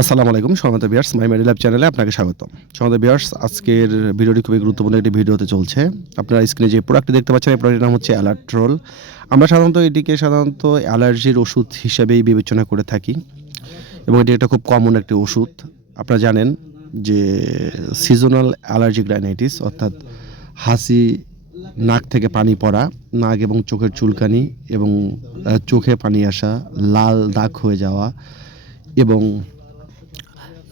আসসালামু আলাইকুম সমান্ত বিয়ার্স মাই মেডিল্যাব চ্যানেলে আপনাকে স্বাগতম। সমান্ত বিয়ার্স আজকের ভিডিওটি খুবই গুরুত্বপূর্ণ একটি ভিডিও হতে চলছে। আপনারা স্ক্রিনে যে প্রোডাক্টটি দেখতে পাচ্ছেন, এই প্রোডাক্টের নাম হচ্ছে অ্যালার্ট্রোল আমরা সাধারণত এটিকে সাধারণত অ্যালার্জির ওষুধ হিসেবেই বিবেচনা করে থাকি এবং এটি একটা খুব কমন একটি ওষুধ। আপনারা জানেন যে সিজনাল অ্যালার্জিক রাইনাইটিস অর্থাৎ হাসি, নাক থেকে পানি পড়া, নাক এবং চোখের চুলকানি এবং চোখে পানি আসা, লাল দাগ হয়ে যাওয়া এবং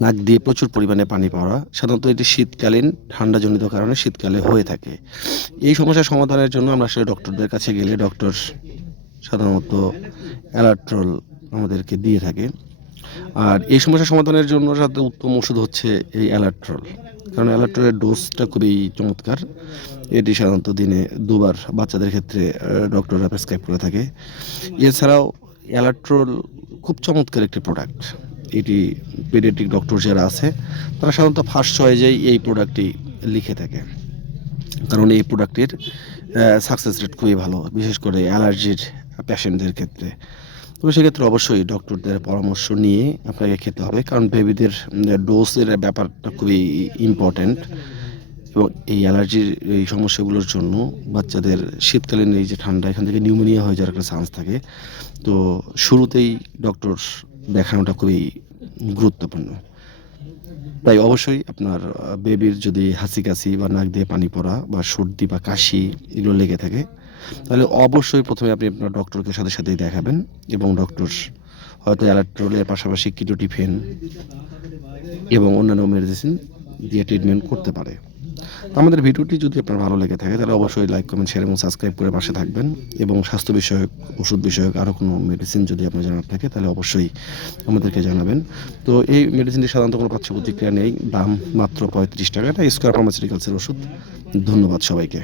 নাক দিয়ে প্রচুর পরিমাণে পানি পড়া সাধারণত এটি শীতকালীন ঠান্ডাজনিত কারণে শীতকালে হয়ে থাকে। এই সমস্যার সমাধানের জন্য আমরা আসলে ডক্টরদের কাছে গেলে ডক্টর সাধারণত অ্যালার্ট্রল আমাদেরকে দিয়ে থাকে। আর এই সমস্যা সমাধানের জন্য সাথে উত্তম ওষুধ হচ্ছে এই অ্যালার্ট্রল কারণ অ্যালার্ট্রলের ডোজটা খুবই চমৎকার। এটি সাধারণত দিনে দুবার বাচ্চাদের ক্ষেত্রে ডক্টররা প্রেসক্রাইব করে থাকে। এছাড়াও অ্যালার্ট্রল খুব চমৎকার একটি প্রোডাক্ট এটি পেডিয়াট্রিক ডক্টর যারা আছে, তারা সাধারণত ফার্স্ট চয়েজেই এই প্রোডাক্টটি লিখে থাকে। কারণ এই প্রোডাক্টের সাকসেস রেট খুবই ভালো, বিশেষ করে অ্যালার্জির পেশেন্টদের ক্ষেত্রে। তবে সেক্ষেত্রে অবশ্যই ডক্টরদের পরামর্শ নিয়ে আপনাকে খেতে হবে, কারণ বেবিদের ডোজের ব্যাপারটা খুবই ইম্পর্ট্যান্ট এবং এই অ্যালার্জির এই সমস্যাগুলোর জন্য বাচ্চাদের শীতকালীন এই যে ঠান্ডা, এখান থেকে নিউমোনিয়া হয়ে যাওয়ার একটা চান্স থাকে। তো শুরুতেই ডক্টর দেখানোটা খুবই গুরুত্বপূর্ণ। তাই অবশ্যই আপনার বেবির যদি হাসি কাশি বা নাক দিয়ে পানি পড়া বা সর্দি বা কাশি এগুলো লেগে থাকে, তাহলে অবশ্যই প্রথমে আপনি আপনার ডক্টরকে সাথে সাথেই দেখাবেন এবং ডক্টর হয়তো অ্যালার্ট্রোলের পাশাপাশি কিটোটিফেন এবং অন্যান্য মেডিসিন দিয়ে ট্রিটমেন্ট করতে পারে। তো আমাদের ভিডিওটি যদি আপনার ভালো লেগে থাকে, তাহলে অবশ্যই লাইক কমেন্ট শেয়ার এবং সাবস্ক্রাইব করে পাশে থাকবেন। এবং স্বাস্থ্য বিষয়ক, ওষুধ বিষয়ক আরও কোনো মেডিসিন যদি আপনার জানার থাকে, তাহলে অবশ্যই আমাদেরকে জানাবেন। তো এই মেডিসিনটি সাধারণত কোনো পার্শ্ব প্রতিক্রিয়া নেই। দাম মাত্র পঁয়ত্রিশ টাকা। এটা স্কোয়ার ফার্মাসিউটিক্যালসের ওষুধ। ধন্যবাদ সবাইকে।